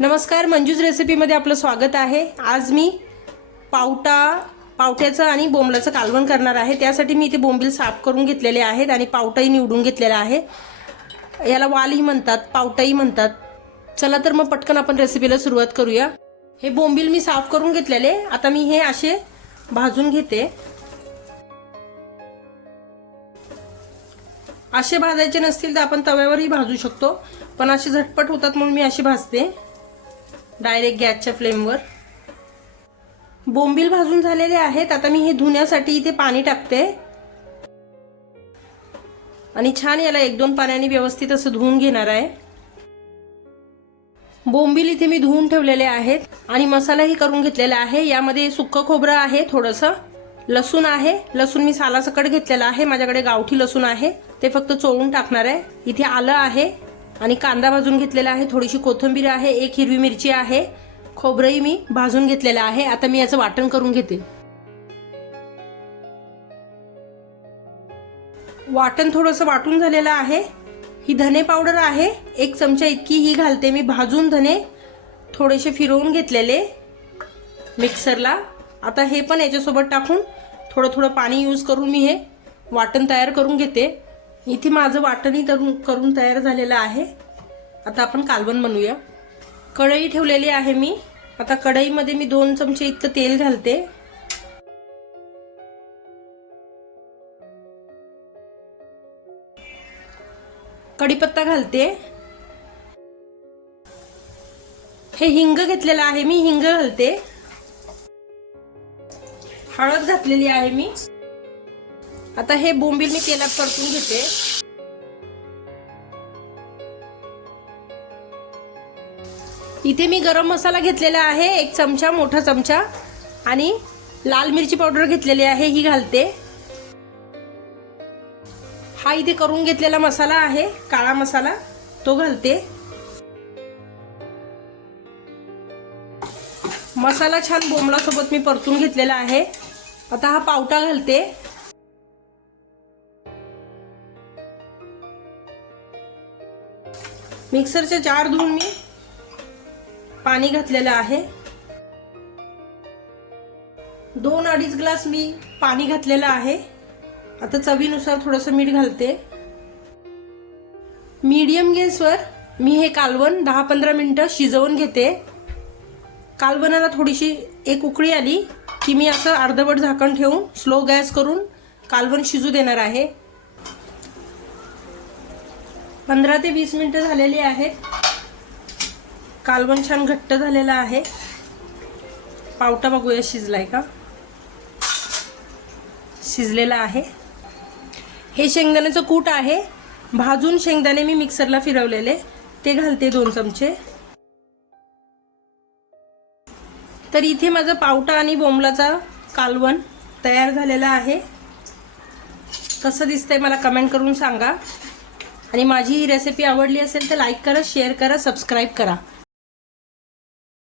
नमस्कार मंजूज रेसिपीमध्ये आपलं स्वागत आहे. आज मी पावटा पावट्याचं आणि बोंबलाचं कालवण करणार आहे. त्यासाठी मी इथे बोंबील साफ करून घेतलेले आहेत आणि पावटाही निवडून घेतलेला आहे. याला वालही म्हणतात पावटाही म्हणतात. चला तर मग पटकन आपण रेसिपीला सुरुवात करूया. हे बोंबील मी साफ करून घेतलेले. आता मी हे असे भाजून घेते. असे भाजायचे नसतील तर आपण तव्यावरही भाजू शकतो. पण असे झटपट होतात म्हणून मी अशी भाजते. डायरेक्ट गॅसच्या फ्लेमवर. बोंबील भाजून झालेले आहेत. आता मी हे धुण्यासाठी इथे पाणी टाकते. आणि छान याला एक दोन पाण्याने व्यवस्थित असं धुवून घेणार आहे. बोंबील इथे मी धुवून ठेवलेले आहेत. आणि मसालाही करून घेतलेला आहे. यामध्ये सुक्क खोबरं आहे थोडंसं. लसूण आहे. लसूण मी सालासकट घेतलेला आहे. माझ्याकडे गावठी लसूण आहे. ते फक्त चोळून टाकणार आहे. इथे आलं आहे. आणि कांदा भाजून घेतलेला आहे थोडीशी कोथिंबीर आहे एक हिरवी मिरची आहे खोबरंही मी भाजून घेतलेलं आहे. आता मी याचं वाटण करून घेते. वाटण थोडंसं वाटून झालेलं आहे. ही धने पावडर आहे. एक चमचा इतकी ही घालते मी. भाजून धने थोडेसे फिरवून घेतलेले मिक्सरला. आता हे पण याच्यासोबत टाकून थोडं थोडं पाणी यूज करून मी हे वाटण तयार करून घेते. इथे माझं वाटणही तरून करून तयार झालेलं आहे. आता आपण कालवण बनवूया. कढई ठेवलेली आहे मी. आता कढईमध्ये मी दोन चमचे इतकं तेल घालते. कढीपत्ता घालते. हे हिंग घेतलेलं आहे मी. हिंग घालते. हळद घातलेली आहे मी. आता हे बोंबील मी तेलात परतून घेते. इथे मी गरम मसाला घेतलेला आहे एक चमचा मोठा चमचा आणि लाल मिरची पावडर घेतलेली आहे ही घालते. हा इथे करून घेतलेला मसाला आहे काळा मसाला तो घालते. मसाला छान बोंबलासोबत मी परतून घेतलेला आहे. आता हा पावटा घालते. मिक्सरचे जार धुवून मी पाणी घातलेलं आहे. दोन अडीच ग्लास मी पाणी घातलेलं आहे. आता चवीनुसार थोडंसं मीठ घालते. मीडियम गॅसवर मी हे कालवण दहा पंधरा मिनटं शिजवून घेते. कालवणाला थोडीशी एक उकळी आली की मी असं अर्धवट झाकण ठेवून स्लो गॅस करून कालवण शिजू देणार आहे. पंधरा ते वीस मिनटं झालेली आहेत. कालवण छान घट्ट झालेलं आहे. पावटा बघूया शिजलाय का? शिजलेला आहे. हे शेंगदाण्याचं कूट आहे. भाजून शेंगदाणे मी मिक्सरला फिरवलेले. ते घालते दोन चमचे. तर इथे माझं पावटा आणि बोंबलाचा कालवण तयार झालेला आहे. कसं दिसतंय मला कमेंट करून सांगा. आणि माझी ही रेसिपी आवडली असेल तर लाईक करा शेअर करा सबस्क्राईब करा.